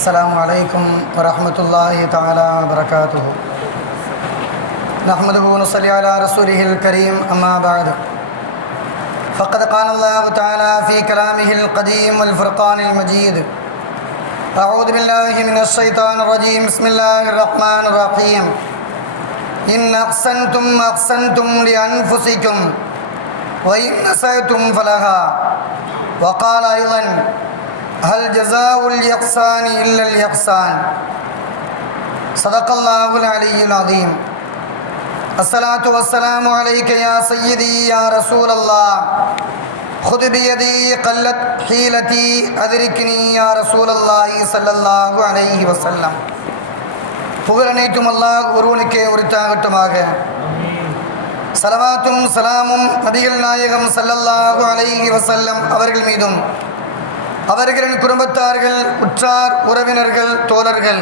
السلام عليكم ورحمة الله تعالى وبركاته. نحمده ونصلي على رسوله الكريم. أما بعد فقد قال الله تعالى في كلامه القديم والفرقان المجيد: أعوذ بالله من الشيطان الرجيم. بسم الله الرحمن الرحيم. إن أحسنتم لأنفسكم وإن أسأتم فلها. وقال أيضا: هل جزاء الإحسان إلا الإحسان. صدق الله العلي العظيم. الصلاة والسلام عليك يا سيدي يا رسول الله. خذ بيدي قلت حيلتي أدركني يا رسول الله صلى الله عليه وسلم. புகழனைத்தும் அல்லாஹ் ஒருவனுக்கே உரித்தாகட்டுமாக. சலவாத்தும் சலாமும் நபிகள் நாயகம் ஸல்லல்லாஹு அலைஹி வஸல்லம் அவர்கள் மீதும் அவர்களின் குடும்பத்தார்கள், உற்றார் உறவினர்கள், தோழர்கள்,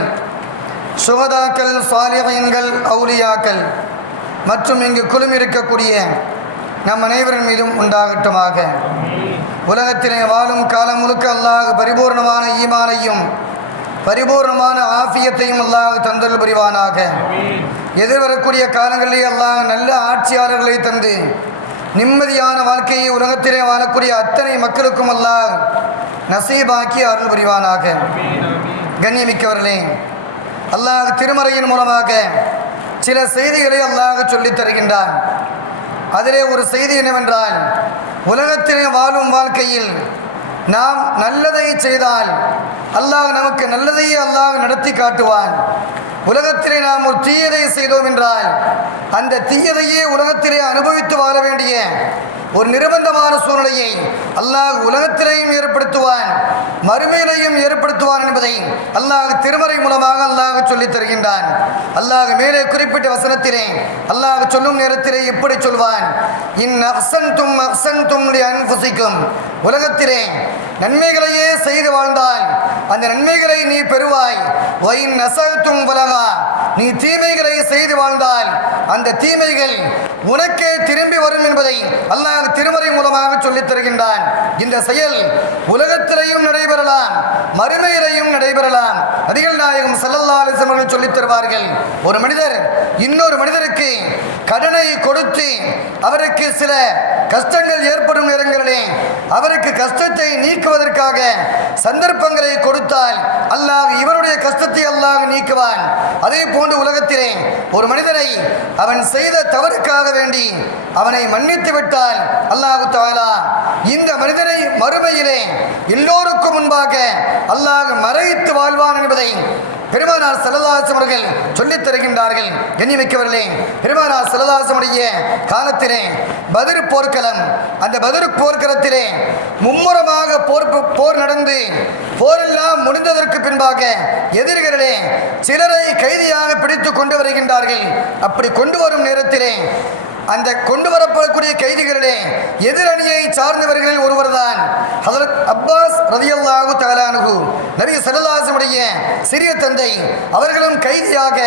சுஹதாக்கள், சாலிஹீன்கள், அவுலியாக்கள் மற்றும் இங்கு குழுமிருக்கக்கூடிய நம் அனைவரின் மீதும் உண்டாகட்டுமாக. உலகத்திலே வாழும் காலம் முழுக்க அல்லாஹ் பரிபூர்ணமான ஈமானையும் பரிபூர்ணமான ஆஃபியத்தையும் அல்லாஹ் தந்தல் புரிவானாக. எதிர்வரக்கூடிய காலங்களிலே அல்லாஹ் நல்ல ஆட்சியாளர்களை தந்து நிம்மதியான வாழ்க்கையை உலகத்திலே வாழக்கூடிய அத்தனை மக்களுக்கும் அல்லாஹ் நசீபாக்கி அருள் புரிவானாக. கண்ணியமிக்கவர்களே, அல்லாஹ் திருமறையின் மூலமாக சில செய்திகளை அல்லாஹ் சொல்லித் தருகின்றான். அதிலே ஒரு செய்தி என்னவென்றால், உலகத்திலே வாழும் வாழ்க்கையில் நாம் நல்லதை செய்தால் அல்லாஹ் நமக்கு நல்லதையே அல்லாஹ் நடத்தி காட்டுவான். உலகத்திலே நாம் ஒரு தீயதை செய்தோம் என்றால் அந்த தீயதையே உலகத்திலே அனுபவித்து வாழ வேண்டிய ஒரு நிர்பந்தமான சூழ்நிலையை அல்லாஹ் உலகத்திலேயும் ஏற்படுத்துவான், மறுமையிலையும் ஏற்படுத்துவான் என்பதை அல்லாஹ் திருமறை மூலமாக அல்லாஹ் சொல்லித் தருகின்றான். அல்லாஹ் மேலே குறிப்பிட்ட வசனத்திலே அல்லாஹ் சொல்லும் நேரத்திலே இப்படி சொல்வான்: இன் அஹ்சன்தும் லிஅன்ஃபுசிக்கும். உலகத்திலே நன்மைகளையே செய்து வாழ்ந்தால் அந்த நன்மைகளை நீ பெறுவாய். வைன் அஸஅதும் ஃபலஹா. நீ தீமைகளை செய்து வாழ்ந்தால் அந்த தீமைகள் உனக்கே திரும்பி வரும் என்பதை அல்லாஹ் திருமறை மூலமாக சொல்லித் தருகின்றான். இந்த செயல் உலகத்திலேயும் நடைபெறலாம், மறுமையிலையும் நடைபெறலாம். நபிகள் நாயகம் ஸல்லல்லாஹு அலைஹி வஸல்லம் அவர்கள் சொல்லித் தருவார்கள், ஒரு மனிதர் இன்னொரு மனிதருக்கு கடனை கொடுத்து அவருக்கு சில கஷ்டங்கள் ஏற்படும் நேரங்களிலே அவருக்கு கஷ்டத்தை நீக்குவதற்காக சந்தர்ப்பங்களை கொடுத்தால் அல்லாஹ் இவருடைய கஷ்டத்தை அல்லாஹ் நீக்குவான். அதே போன்று உலகத்திலே ஒரு மனிதரை அவன் செய்த தவறுக்காக வேண்டி அவனை மன்னித்து விட்டால் அல்லாஹ் தஆலா இந்த மனிதனை மறுமையிலே எல்லோருக்கும் முன்பாக அல்லாஹ் மறைத்து வாழ்வான் என்பதை பெருமானார் ஸல்லல்லாஹு அலைஹி வஸல்லம் அவர்கள் சொல்லித் தருகின்றார்கள். கண்ணியமிக்கவர்களே, பெருமானார் ஸல்லல்லாஹு அலைஹி வஸல்லம் காலத்திலே பத்ர் போர்க்களம், அந்த பத்ர் போர்க்களத்திலே மும்முரமாக போர் நடந்து போரெல்லாம் முடிந்ததற்கு பின்பாக எதிரிகளே சிலரை கைதியாக பிடித்து கொண்டு வருகின்றார்கள். அப்படி கொண்டு வரும் நேரத்திலே அந்த கொண்டு வரப்படக்கூடிய கைதிகளிலே எதிரணியை சார்ந்தவர்களில் ஒருவர் தான் ஹஜ்ரத் அப்பாஸ் ரலியல்லாஹு தஆலா அன்ஹு, நபி ஸல்லல்லாஹு அலைஹி வஸல்லம் சிறிய தந்தை. அவர்களும் கைதியாக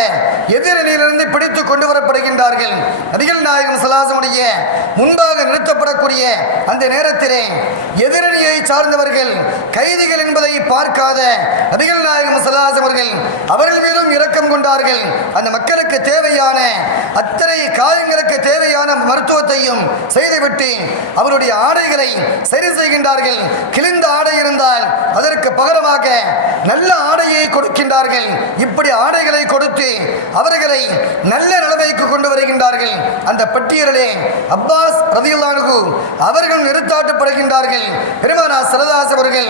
எதிரணியிலிருந்து பிடித்து கொண்டு வரப்படுகின்றார்கள். நபிகள் நாயகம் ஸல்லல்லாஹு அலைஹி வஸல்லம் முன்பாக நிறுத்தப்படக்கூடிய அந்த நேரத்திலே எதிரணியை சார்ந்தவர்கள் கைதிகள் என்பதை பார்க்காத நபிகள் நாயகம் ஸல்லல்லாஹு அலைஹி வஸல்லம் அவர்கள் மீதும் இரக்கம் கொண்டார்கள். அந்த மக்களுக்கு தேவையான அத்தனை காயங்களுக்கு தேவையான மருத்துவத்தையும் செய்துவிட்டு அவருடைய ஆடைகளை சரி செய்கின்றார்கள். கிழிந்த ஆடை இருந்தால் அதற்கு பகரமாக நல்ல ஆடையை கொடுக்கின்றார்கள். இப்படி ஆடைகளை கொடுத்து அவர்களை நல்ல நிலைமைக்கு கொண்டு வருகின்றார்கள். அந்த பட்டியலிலே அப்பாஸ் ரலியல்லாஹு அன்ஹு அவர்கள் நிறுத்தாட்டப்படுகின்றார்கள். பெருமானார் ஸல்லல்லாஹு அலைஹி அவர்கள்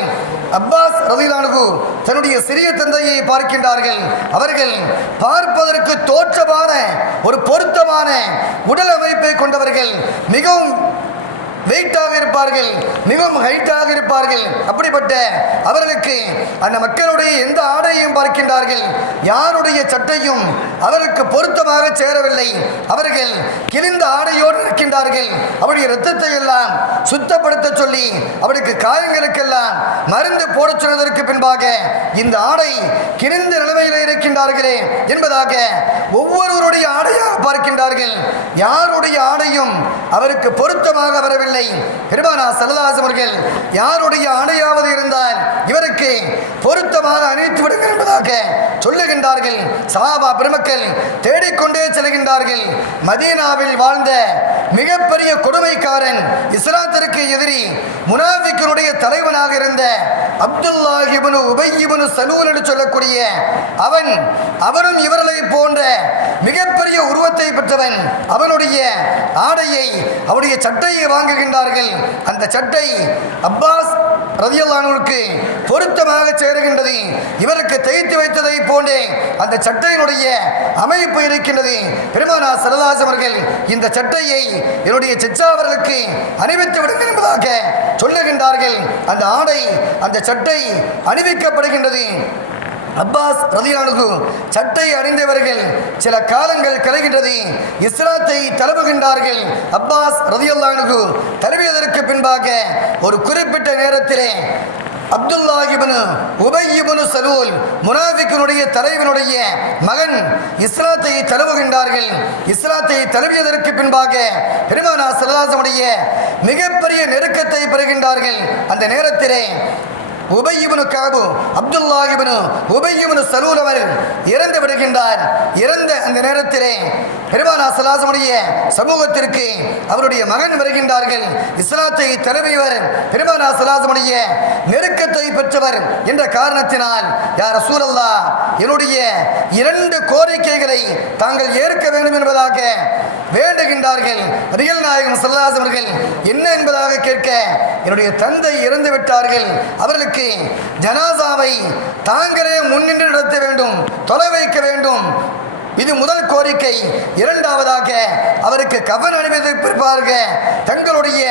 அப்பாஸ் ரலியல்லாஹு அன்ஹு தன்னுடைய சிறிய தந்தையை பார்க்கின்றார்கள். அவர்கள் பார்ப்பதற்கு தோற்றமான ஒரு பொருத்தமான உடல் அமைப்பை கொண்டவர்கள், மிகவும் வெயிட்டாக இருப்பார்கள், மிகவும் ஹைட்டாக இருப்பார்கள். அப்படிப்பட்ட அவர்களுக்கு அந்த மக்களுடைய எந்த ஆடையையும் பார்க்கின்றார்கள், யாருடைய சட்டையும் அவருக்கு பொருத்தமாக சேரவில்லை. அவர்கள் கிழிந்த ஆடையோடு இருக்கின்றார்கள். அவருடைய இரத்தத்தை எல்லாம் சுத்தப்படுத்த சொல்லி அவருக்கு காயங்களுக்கெல்லாம் மருந்து போட சொன்னதற்கு பின்பாக இந்த ஆடை கிழிந்த நிலைமையில் இருக்கின்றார்களே என்பதாக ஒவ்வொருவருடைய ஆடையாக பார்க்கின்றார்கள். யாருடைய ஆடையும் அவருக்கு பொருத்தமாக வரவில்லை. பெருமானார் ஸல்லல்லாஹு அலைஹி வஸல்லம் அவர்கள் யாருடைய ஆடையாவது இருந்தால் இவருக்கு பொருத்தமாக அணிவித்து விடுங்கள் என்பதாக சொல்லுகின்றார்கள். சஹாபா பெருமக்கள் தேடிக்கொண்டே செல்கின்றார்கள். மதீனாவில் வாழ்ந்த மிகப்பெரிய கொடுமைக்காரன், இஸ்லாத்திற்கு எதிரி, முனாஃபிக்கினுடைய தலைவனாக இருந்த அப்துல்லாஹ் இப்னு உபய் இப்னு சலூல் என்று சொல்லக்கூடிய அவனும் இவர்களை போன்ற மிகப்பெரிய உருவத்தை பெற்றவன். அவனுடைய ஆடையை, அவருடைய சட்டையை வாங்குகின்றார்கள். அந்த சட்டை அப்பாஸ் ரலியல்லாஹு அன்ஹுவுக்கு பொருத்தமாக சேருகின்றது. இவருக்கு தைத்து வைத்ததை போன்றே அந்த சட்டையினுடைய அமைப்பு இருக்கின்றது. பெருமானார் ஸல்லல்லாஹு அலைஹி வஸல்லம் அவர்கள் இந்த சட்டையை என்னுடைய சிச்சாவர்களுக்கு அணிவித்து விடுங்கள் என்பதாக சொல்லுகின்றார்கள். அந்த ஆடை, அந்த சட்டை அணிவிக்கப்படுகின்றது. அப்பாஸ் ரலியல்லாஹு அன்ஹு சட்டை அணிந்தவர்கள் சில காலங்கள் கழிகின்றது. இஸ்லாத்தை தழுவுகின்றார்கள். அப்பாஸ் ரலியல்லாஹு அன்ஹு தழுவியதற்கு பின்பாக ஒரு குறிப்பிட்ட நேரத்திலே அப்துல்லாஹ் இப்னு உபய் இப்னு சலூல் முனாஃபிக்கினுடைய தலைவனுடைய மகன் இஸ்லாத்தை தழுவுகின்றார்கள். இஸ்லாத்தை தழுவியதற்கு பின்பாக பெருமானார் ஸல்லல்லாஹு அலைஹி வஸல்லம் மிகப்பெரிய நெருக்கத்தை பெறுகின்றார்கள். அந்த நேரத்திலே உபய் இப்னு கஅப், அப்துல்லாஹ் இப்னு உபய் இப்னு சலூல் அவர் இறந்து விடுகின்றார். இறந்த அந்த நேரத்திலே பெருமானார் ஸல்லல்லாஹு அலைஹி வஸல்லம் சமூகத்திற்கு அவருடைய மகன் வருகின்றார்கள். இஸ்லாத்தை தழுவியவர், பெருமானார் ஸல்லல்லாஹு அலைஹி வஸல்லம் நெருக்கத்தை பெற்றவர் என்ற காரணத்தினால், யா ரசூலல்லாஹ், என்னுடைய 2 கோரிக்கைகளை தாங்கள் ஏற்க வேண்டும் என்பதாக வேண்டுகின்றார்கள். நபிகள் நாயகம் ஸல்லல்லாஹு அலைஹி வஸல்லம் அவர்கள் என்ன என்பதாக கேட்க, என்னுடைய தந்தை இறந்து விட்டார்கள், அவர்களுக்கு ஜனாசாவை தாங்களே முன்னின்று நடத்த வேண்டும், தொலை வைக்க வேண்டும். இது முதல் கோரிக்கை. இரண்டாவதாக அவருக்கு கஃன் அணிவிப்பார்கள். தங்களுடைய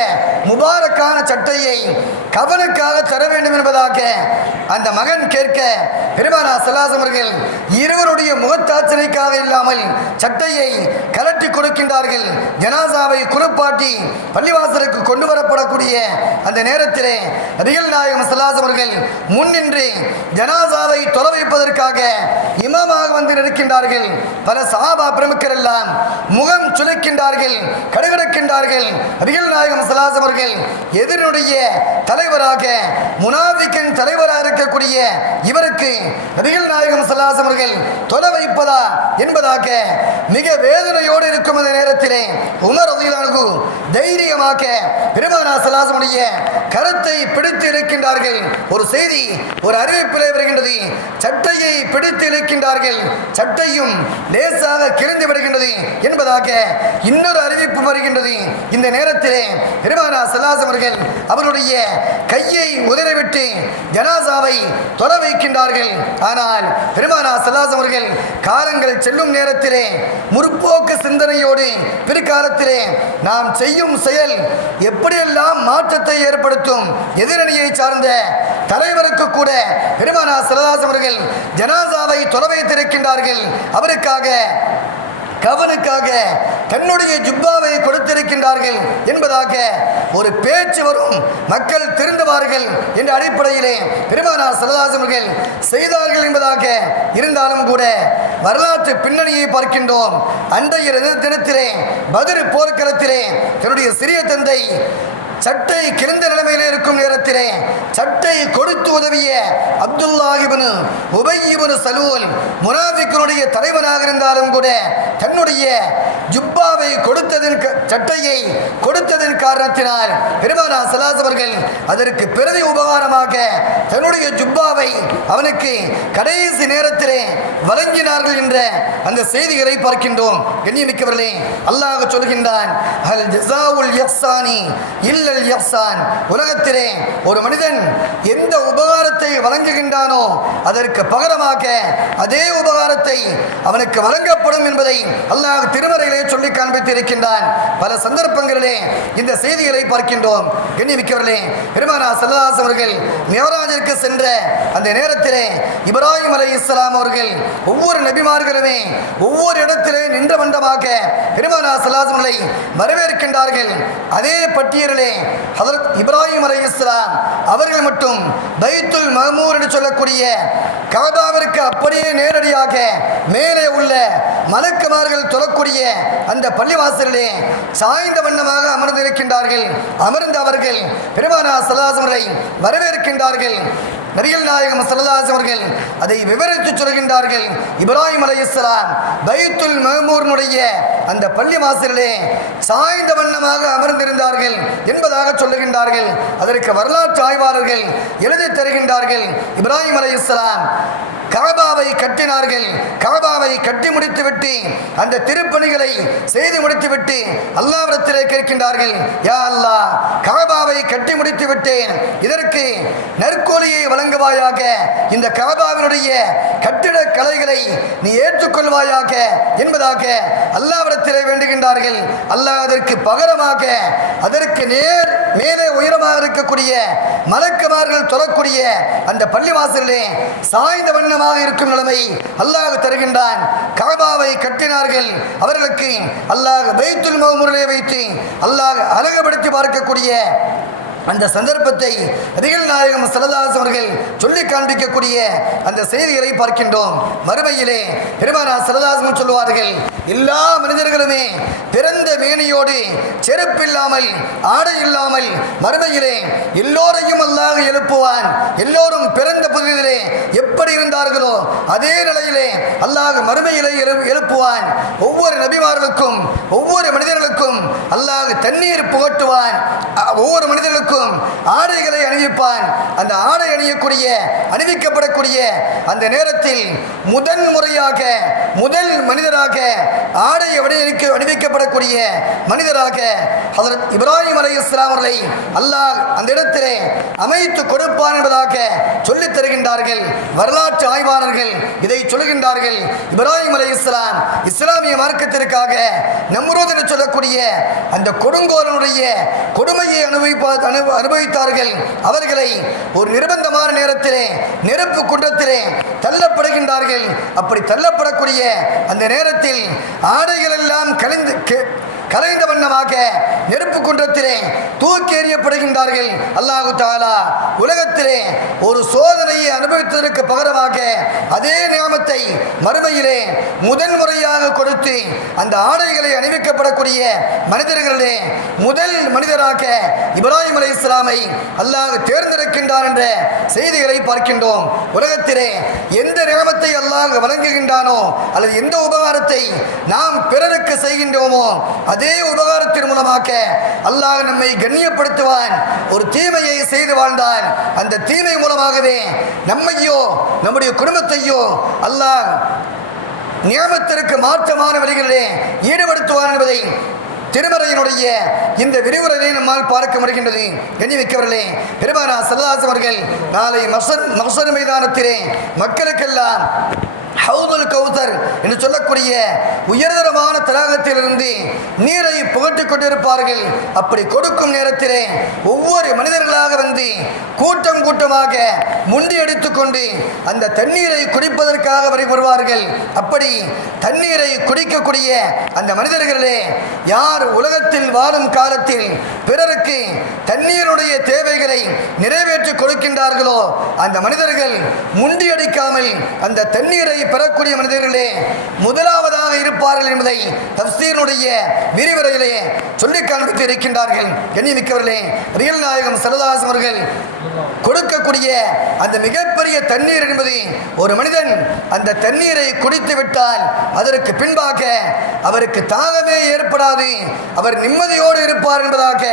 முபாரக்கான சட்டையை கஃனுக்காக தர வேண்டும் என்பதாக அந்த மகன் கேட்க, பெருமானார் ஸல்லல்லாஹு அலைஹி வஸல்லம் அவர்கள் இருவருடைய முகத்தாட்சணைக்காக இல்லாமல் சட்டையை கலட்டி கொடுக்கின்றார்கள். ஜனாசாவை குளிப்பாட்டி பள்ளிவாசலுக்கு கொண்டு வரப்படக்கூடிய அந்த நேரத்திலே நபிகள் நாயகம் ஸல்லல்லாஹு அலைஹி வஸல்லம் அவர்கள் முன்னின்று ஜனாசாவை தொலை வைப்பதற்காக இமாமாக வந்து நிற்கின்றார்கள். பல சஹாபா பிரமுகர் எல்லாம் முகம் சுளிக்கின்றார்கள், கடுகடுக்கின்றார்கள். நபிகள் நாயகம் ஸல்லல்லாஹு அலைஹி வஸல்லம் அவர்கள் எதிரினுடைய தலைவராக, முனாஃபிக்கின் தலைவராக இருக்கக்கூடிய இவருக்கு நபிகள் நாயகம் ஸல்லல்லாஹு அலைஹி வஸல்லம் அவர்கள் தொலை வைப்பதா என்பதாக மிக வேதனையோடு இருக்கும் அந்த நேரத்திலே உமர் ரலியல்லாஹு அன்ஹு தைரியமாக பெருமானார் ஸல்லல்லாஹு அலைஹி வஸல்லம் உடைய கரத்தை பிடித்து இழுக்கின்றார்கள். ஒரு செய்தி, ஒரு அறிவிப்பிலே வருகின்றது, சட்டையை பிடித்து இழுக்கின்றார்கள், சட்டையும் லேசாக கிழிந்து விடுகின்றது என்பதாக இன்னொரு அறிவிப்பு வருகின்றது. இந்த நேரத்திலே பெருமானார் ஸல்லல்லாஹு அலைஹி வஸல்லம் அவர்கள் அவருடைய கையை உதறிவிட்டு ஜனாசாவை தொலை வைக்கின்றார்கள். ஆனால் பெருமானார் ஸல்லல்லாஹு அலைஹி வஸல்லம் அவர்கள் காலங்கள் செல்லும் நேரத்திலே முற்போக்கு சிந்தனையோடு பிற்காலத்திலே நாம் செய்யும் செயல் எப்படியெல்லாம் மாற்றத்தை ஏற்படுத்தும், எதிரணியை சார்ந்த தலைவருக்கு கூட பெருமானார் ஸல்லல்லாஹு அலைஹி வஸல்லம் அவர்கள் ஜனாசாவை தொலை வைத்திருக்கின்றார்கள். அவருக்காக கவனுக்காக தன்னுடைய ஜுப்பாவை கொடுத்திருக்கின்றார்கள் என்பதாக ஒரு பேச்சு வரும், மக்கள் திருந்துவார்கள் என்ற அடிப்படையிலே பெருமானார் ஸல்லல்லாஹு அலைஹி வஸல்லம் அவர்கள் செய்தார்கள் என்பதாக இருந்தாலும் கூட வரலாற்று பின்னணியை பார்க்கின்றோம். அன்றைய தினத்திலே பத்ர் போர்க்களத்திலே தன்னுடைய சிறிய தந்தை சட்டை கிழிந்த நிலைமையிலே இருக்கும் நேரத்திலே சட்டை கொடுத்து உதவிய அப்துல்லாஹ் இப்னு உபய் இப்னு சலூல் முனாஃபிக்கினுடைய தலைவனாக இருந்தாலும் கூட தன்னுடைய ஜுப்பாவை கொடுத்ததின், சட்டையை கொடுத்ததின் காரணத்தினால் பெருமானார் ஸல்லல்லாஹு அலைஹி வஸல்லம் அவர்கள் அதற்கு பிரதி உபகாரமாக தன்னுடைய ஜுப்பாவை அவனுக்கு கடைசி நேரத்திலே வழங்கினார்கள் என்ற அந்த செய்திகளை பார்க்கின்றோம். கண்ணியமிக்கவர்களே, அல்லாஹ் சொல்கின்றான், அல் ஜஸாவுல் இஹ்சானி இல்லல் இஹ்சான். உலகத்திலே ஒரு மனிதன் எந்த உபகாரத்தை வழங்குகின்றானோ அதற்கு பகரமாக அதே உபகாரத்தை அவனுக்கு வழங்கப்படும் என்பதை அல்லாஹ் திருமறையிலே சொல்லி காண்பித்திருக்கின்றான். பல சந்தர்ப்பங்களிலே இந்த செய்திகளை பார்க்கின்றோம். கண்ணியமிக்கவர்களே, பெருமானார் ஸல்லல்லாஹு அலைஹி வஸல்லம் அவர்கள் மிஅராஜிற்கு சென்ற அந்த நேரத்திலே இப்ராஹிம் அலைஹிஸ்ஸலாம் அவர்கள் ஒவ்வொரு நபிமார்களுமே ஒவ்வொரு இடத்திலே நின்ற வண்ணமாக பெருமானார் ஸல்லல்லாஹு அலைஹி வஸல்லம் வரவேற்கின்றார்கள். அதே பட்டியலிலே ஹஜ்ரத் இப்ராஹிம் அலைஹிஸ்ஸலாம் அவர்கள் மட்டும் பைத்துல் மஅமூர் என்று சொல்லக்கூடிய கஅபாவிற்கு அப்படியே நேரடியாக மேலே உள்ள மலக்குமார்கள் தொழக்கூடிய அந்த பள்ளிவாசலிலே சாய்ந்த வண்ணமாக அமர்ந்திருக்கின்றார்கள். அமர்ந்து அவர்கள் பெருமானார் ஸல்லல்லாஹு அலைஹி வஸல்லம் வரவேற்கின்றார்கள். நபிகள் நாயகம் ஸல்லல்லாஹு அலைஹி அவர்கள் அதை விவரித்து சொல்கின்றார்கள். இப்ராஹிம் அலைஹிஸ்ஸலாம் பைத்துல் மஅமூருடைய அந்த பள்ளி வாசலிலே சாய்ந்த வண்ணமாக அமர்ந்திருந்தார்கள் என்பதாக சொல்லுகின்றார்கள். அதற்கு வரலாற்று ஆய்வாளர்கள் எழுதி தருகின்றார்கள். இப்ராஹிம் அலைஹிஸ்ஸலாம் கஅபாவை கட்டினார்கள். கஅபாவை கட்டி முடித்துவிட்டு அந்த திருப்பணிகளை செய்து முடித்துவிட்டு அல்லாஹ்விடத்திலே கேட்கின்றார்கள், யா அல்லாஹ், கஅபாவை கட்டி முடித்து விட்டேன், இதற்கு நற்கூலியை வழங்குவாயாக, இந்த கஅபாவினுடைய கட்டிட கலைகளை நீ ஏற்றுக்கொள்வாயாக என்பதாக அல்லாஹ்விடத்திலே வேண்டுகின்றார்கள். அல்லாஹ் அதற்கு பகரமாக அதற்கு நேர் மேலே உயரமாக இருக்கக்கூடிய மலக்குமார்கள் தொழக்கூடிய அந்த பள்ளிவாசலிலே சாய்ந்த வண்ணமாக இருக்கும் நிலைமை அல்லாஹ் தருகின்றான். கஅபாவை கட்டினார்கள். அவர்களுக்கு அல்லாஹ் பைத்துல் மஅமூரிலே வைத்து அல்லாஹ் அழகுபடுத்தி பார்க்கக்கூடிய அந்த சந்தர்ப்பத்தை நபிகள் நாயகம் ஸல்லல்லாஹு அலைஹி அவர்கள் சொல்லி காண்பிக்கக்கூடிய அந்த செய்திகளை பார்க்கின்றோம். மறுமையிலே பெருமானார் ஸல்லல்லாஹு அலைஹி சொல்லுவார்கள், எல்லா மனிதர்களுமே பிறந்த மேனியோடு செருப்பில்லாமல் ஆடை இல்லாமல் மறுமையிலே எல்லோரையும் அல்லாஹ் எழுப்புவான். எல்லோரும் பிறந்த புதிதிலே எப்படி இருந்தார்களோ அதே நிலையிலே அல்லாஹ் மறுமையிலே எழுப்புவான். ஒவ்வொரு நபிமார்களுக்கும் ஒவ்வொரு மனிதர்களுக்கும் அல்லாஹ் தண்ணீர் புகட்டுவான். ஒவ்வொரு மனிதர்களுக்கும் ஆடைகளை அணிவிப்பான். அந்த ஆடை அணிவிக்கப்படக்கூடிய அந்த நேரத்தில் முதல் முறையாக முதல் மனிதராக ஆடை அணிவிக்கப்படக்கூடிய மனிதராக ஹஜ்ரத் இப்ராஹிம் அலைஹிஸ்ஸலாம் அவர்களை அல்லாஹ் அந்த இடத்திலே அமைத்து கொடுப்பான் என்பதாக சொல்லித் தருகின்றார்கள். வரலாற்று ஆய்வாளர்கள் இதை சொல்கின்றார்கள். இப்ராஹிம் அலைஹிஸ்ஸலாம் இஸ்லாமிய மார்க்கத்திற்காக நம்ரூத் என்று சொல்லக்கூடிய அந்த கொடுங்கோலனுடைய கொடுமையை அனுபவித்தார்கள். அவர்களை ஒரு நிர்பந்தமான நேரத்திலே நெருப்பு குண்டத்திலே தள்ளப்படுகின்றார்கள். அப்படி தள்ளப்படக்கூடிய அந்த நேரத்தில் ஆடைகள் எல்லாம் கலைந்த வண்ணமாக நெருப்பு குன்றத்திலே தூக்கி எறியப்படுகின்றார்கள். அல்லாஹு தஆலா உலகத்திலே ஒரு சோதனையை அனுபவித்ததற்கு பகரமாக அதே நியமத்தை மறுமையிலே முதன் முறையாக கொடுத்து அந்த ஆடைகளை அணிவிக்கப்படக்கூடிய மனிதர்களிலே முதல் மனிதராக இப்ராஹிம் அலைஹிஸ்ஸலாமை அல்லாஹ் தேர்ந்தெடுக்கின்றார் என்ற செய்திகளை பார்க்கின்றோம். உலகத்திலே எந்த நியமத்தை அல்லாஹ் வழங்குகின்றானோ அல்லது எந்த உபகாரத்தை நாம் பிறருக்கு செய்கின்றோமோ அதே உபகாரத்தின் மூலமாக அல்லாஹ் நம்மை கண்ணியப்படுத்துவான். ஒரு தீமையை செய்து வாழ்ந்தால் அந்த தீமை மூலமாகவே நம்மையோ நம்முடைய குடும்பத்தையோ அல்லாஹ் நியமத்திற்கு மாற்றமான வழிகளிலே ஈடுபடுத்துவான் என்பதை திருமறையினுடைய இந்த விரிவுரையை நம்மால் பார்க்க முடிகின்றது. கண்ணியமிக்கவர்களே, பெருமானார் ஸல்லல்லாஹு அலைஹி அவர்கள் நாளை மஹ்ஷர் மைதானத்திலே மக்களுக்கெல்லாம் ஹவுதுல் கௌசர் என்று சொல்லக்கூடிய உயர்தரமான தடாகத்திலிருந்து நீரை புகட்டிக் கொண்டிருப்பார்கள். அப்படி கொடுக்கும் நேரத்திலே ஒவ்வொரு மனிதர்களாக வந்து கூட்டம் கூட்டமாக முண்டி அடித்துக்கொண்டு அந்த தண்ணீரை குடிப்பதற்காக வருவார்கள். அப்படி தண்ணீரை குடிக்கக்கூடிய அந்த மனிதர்களே யார் உலகத்தில் வாழும் காலத்தில் பிறருக்கு தண்ணீருடைய தேவைகளை நிறைவேற்றி கொடுக்கின்றார்களோ அந்த மனிதர்கள் முண்டி அடிக்காமல் அந்த தண்ணீரை பெறக்கூடிய மனிதர்களே முதலாவதாக இருப்பார்கள் என்பதை தஃப்சீருடைய விரிவுரையிலே சொல்லி காண்பித்து இருக்கின்றார்கள். கண்ணியமிக்கவர்களே, நபிகள் நாயகம் ஸல்லல்லாஹு அலைஹி அவர்கள் கொடுக்கக்கூடிய அந்த மிகப்பெரிய தண்ணீர் என்பது ஒரு மனிதன் அந்த தண்ணீரை குடித்து விட்டால் அதற்கு பின்பாக அவருக்கு தாகமே ஏற்படாது, அவர் நிம்மதியோடு இருப்பார் என்பதாக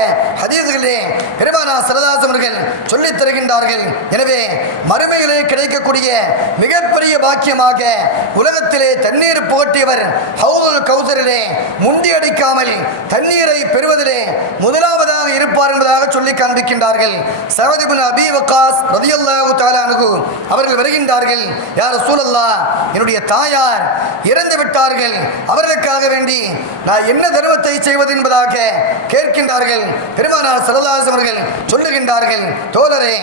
ஹதீஸ்களிலே பெருமானார் ஸல்லல்லாஹு அலைஹி அவர்கள் சொல்லித் தருகின்றார்கள். எனவே மறுமையிலே கிடைக்கக்கூடிய மிகப்பெரிய பாக்கியமாக உலகத்திலே தண்ணீர் புகட்டியவர் ஹவுதுல் கௌசரிலே முண்டி அடிக்காமல் தண்ணீரை பெறுவதிலே முதலாவதாக இருப்பார் என்பதாக சொல்லி காண்பிக்கின்றார்கள். சஅத் இப்னு அபீ வக்காஸ் ரலியல்லாஹு தஆலா அன்ஹு அவர்கள் வருகின்றார்கள். யா ரசூலல்லாஹ், என்னுடைய தாயார் இறந்து விட்டார்கள், அவர்களுக்காக வேண்டி நான் என்ன தர்மத்தை செய்வது என்பதாக கேட்கின்றார்கள். பெருமானார் ஸல்லல்லாஹு அலைஹி அவர்கள் சொல்லுகின்றார்கள், தோழரே,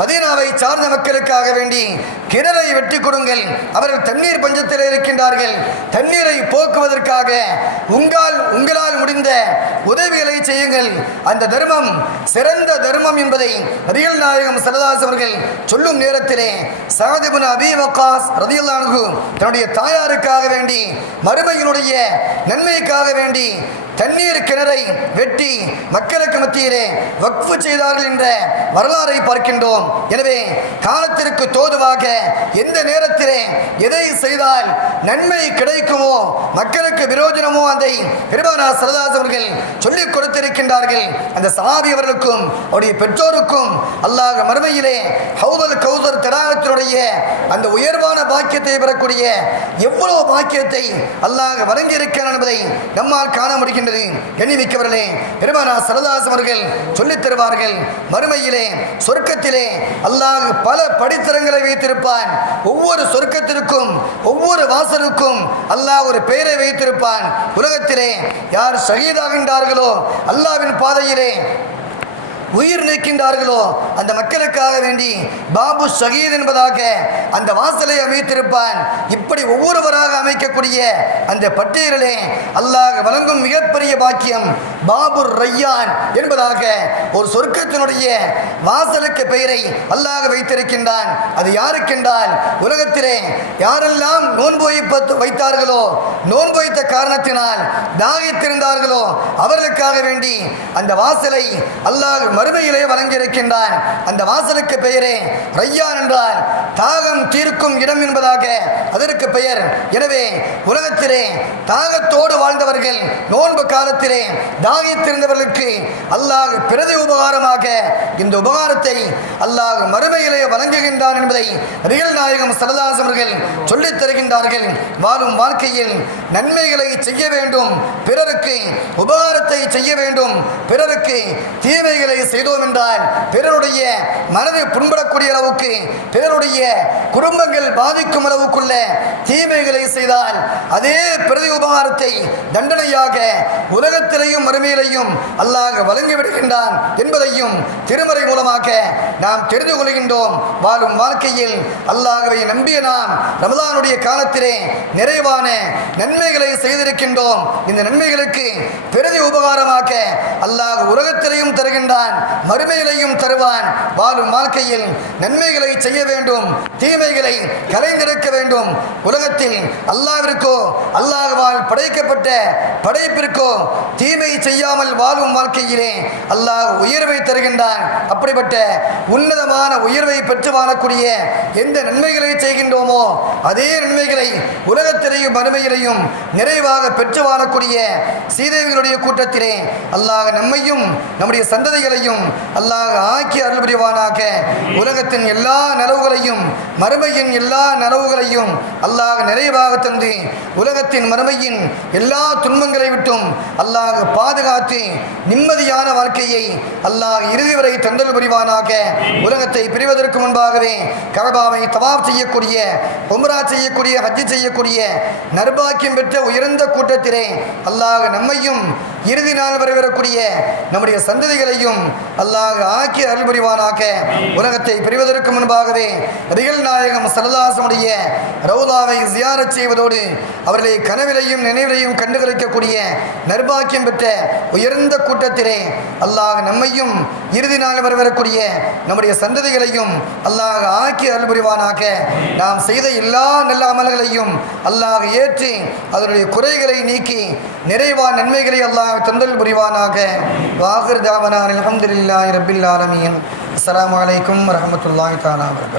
மதீனாவை சார்ந்த மக்களுக்காக வேண்டி கிணறை வெட்டி கொடுங்கள், அவர்கள் தண்ணீர் பஞ்சத்தில் இருக்கின்றார்கள், தண்ணீரை போக்குவதற்காக உங்களால் முடிந்த உதவிகளை செய்யுங்கள், அந்த தர்மம் சிறந்த தர்மம் என்பதை நபிகள் நாயகம் ஸல்லல்லாஹு அலைஹி அவர்கள் சொல்லும் நேரத்திலே சஅத் இப்னு அபீ வக்காஸ் ரலியல்லாஹு அன்ஹு தன்னுடைய தாயாருக்காக வேண்டி மறுமையினுடைய நன்மைக்காக வேண்டி தண்ணீர் கிணறை வெட்டி மக்களுக்கு மத்தியிலே வக்ஃபு செய்தார்கள் என்ற வரலாறை பார்க்கின்றோம். எனவே காலத்திற்கு தோதுவாக எந்த நேரத்திலே எதை செய்தால் நன்மை கிடைக்குமோ, மக்களுக்கு விரோஜனமோ, அதை பெருமானார் ஸல்லல்லாஹு அலைஹி அவர்கள் சொல்லிக் கொடுத்திருக்கின்றார்கள். அந்த சஹாபி அவர்களுக்கும் அவருடைய பெற்றோருக்கும் அல்லாஹ் மறுமையிலே ஹவுதுல் கௌசர் தடாகத்தினுடைய அந்த உயர்வான பாக்கியத்தை பெறக்கூடிய எவ்வளவு பாக்கியத்தை அல்லாஹ் வழங்கியிருக்கிறான் என்பதை நம்மால் காண முடிகின்றது. கண்ணியமிக்கவர்களே, பெருமானார் ஸல்லல்லாஹு அலைஹி அவர்கள் சொல்லித் தருவார்கள், மறுமையிலே சொர்க்கத்திலே அல்லாஹ் பல படித்தரங்களை வைத்திருப்பான். ஒவ்வொரு சொர்க்கத்திற்கும் ஒவ்வொரு வாசலுக்கும் அல்லாஹ் ஒரு பெயரை வைத்திருப்பான். உலகத்திலே யார் ஷஹீதாகின்றார்களோ, அல்லாஹ்வின் பாதையிலே உயிர் நீக்கின்றார்களோ, அந்த மக்களுக்காக வேண்டி பாபு ஷஹீத் என்பதாக அந்த வாசலை அமைத்திருப்பான். இப்படி ஒவ்வொருவராக அமைக்கக்கூடிய அந்த பட்டியலிலே அல்லாஹ் வழங்கும் மிகப்பெரிய பாக்கியம் பாபு ரையான் என்பதாக ஒரு சொர்க்கத்தினுடைய வாசலுக்கு பெயரை அல்லாஹ் வைத்திருக்கின்றான். அது யாருக்கென்றால், உலகத்திலே யாரெல்லாம் நோன்பு வைத்தார்களோ, நோன்பு வைத்த காரணத்தினால் தாகித்திருந்தார்களோ அவர்களுக்காக வேண்டி அந்த வாசலை அல்லாஹ் மறுமையிலே வழங்கியிருக்கின்றான். அந்த வாசலுக்கு பெயரே ரையான் என்றால் தாகம் தீர்க்கும் இடம் என்பதாக அதற்கு பெயர். எனவே உலகத்திலே தாகத்தோடு வாழ்ந்தவர்கள் நோன்பு காலத்திலே தாகித்திருந்தவர்களுக்கு அல்லாஹ் பிரதி உபகாரமாக இந்த உபகாரத்தை அல்லாஹ் மறுமையிலே வழங்குகின்றான் என்பதை நபிகள் நாயகம் ஸல்லல்லாஹு அலைஹி அவர்கள் சொல்லித் தருகின்றார்கள். வாழும் வாழ்க்கையில் நன்மைகளை செய்ய வேண்டும், பிறருக்கு உபகாரத்தை செய்ய வேண்டும். பிறருக்கு தீமைகளை செய்தோம் என்றால், பிறருடைய மனதை புண்படக்கூடிய அளவுக்கு, பிறருடைய குடும்பங்கள் பாதிக்கும் அளவுக்குள்ள தீமைகளை செய்தால் அதே பிரதி உபகாரத்தை தண்டனையாக உலகத்திலேயும் மறுமையிலையும் அல்லாஹ் வழங்கிவிடுகின்றான் என்பதையும் திருமறை மூலமாக நாம் தெரிந்து கொள்கின்றோம். வாழும் வாழ்க்கையில் அல்லாஹ்வை நம்பிய நாம் ரமலானுடைய காலத்திலே நிறைவான நன்மைகளை செய்திருக்கின்றோம். இந்த நன்மைகளுக்கு பிரதி உபகாரமாக அல்லாஹ் உலகத்திலேயும் தருகின்றான், மறுமையிலையும் தருவான். வாழும் வாழ்க்கையில் நன்மைகளை செய்ய வேண்டும், தீமைகளை கலைந்திருக்க வேண்டும். உலகத்தில் அல்லாஹ்விற்கோ அல்லாஹ்வால் படைக்கப்பட்ட படைப்பிற்கோ தீமை செய்யாமல் வாழும் வாழ்க்கையிலே அல்லாஹ் உயர்வை தருகின்றான். அப்படிப்பட்ட உன்னதமான உயர்வை பெற்று வாழக்கூடிய எந்த நன்மைகளை செய்கின்றோமோ அதே நன்மைகளை உலகத்திலேயும் மறுமையிலையும் நிறைவாக பெற்று வாழக்கூடிய சீதேவிகளுடைய கூட்டத்திலே அல்லாஹ் நம்மையும் நம்முடைய சந்ததிகளையும் அல்லாஹ் ஆக்கி அருள் புரிவானாக. உலகத்தின் எல்லா நலவுகளையும் மறுமையின் எல்லா நலவுகளையும் அல்லாஹ் நிறைவாக தந்து உலகத்தின் மறுமையின் எல்லா துன்பங்களை விட்டும் அல்லாஹ் பாதுகாத்து நிம்மதியான வாழ்க்கையை அல்லாஹ் இறுதி வரை தந்தல் புரிவானாக. உலகத்தை பிரிவதற்கு முன்பாகவே கஅபாவை தவாப் செய்யக்கூடிய, உம்ரா செய்யக்கூடிய, ஹஜ் செய்யக்கூடிய நர்பாக்கியம் பெற்ற உயர்ந்த கூட்டத்திலே அல்லாஹ் நம்மையும் இறுதி நாள் வரக்கூடிய நம்முடைய சந்ததிகளையும் அல்லாஹ் ஆக்கி அருள் புரிவானாக. உலகத்தை பிரிவதற்கு முன்பாகவே நபிகள் நாயகம் ஸல்லல்லாஹு அலைஹி வஸல்லம் ரவுலாவை ஜியாரத் செய்வதோடு அவர்களை கனவிலையும் நினைவிலையும் கண்டுகளிக்கக்கூடிய நர்பாக்கியம் பெற்ற உயர்ந்த கூட்டத்திலே அல்லாஹ் நம்மையும் இறுதி நாள் வரக்கூடிய நம்முடைய சந்ததிகளையும் அல்லாஹ் ஆக்கி அருள் புரிவானாக. நாம் செய்த எல்லா நல்ல அமல்களையும் அல்லாஹ் ஏற்றி அதனுடைய குறைகளை நீக்கி நிறைவான நன்மைகளை அல்லாஹ் தந்தல் புரிவானாக. வாஹிர் தாவனா அல்ஹம்துலில்லாஹி ரப்பில் ஆலமீன். அஸ்ஸலாமு அலைக்கும் வரஹ்மத்துல்லாஹி தஆலா வபரகாத்துஹு.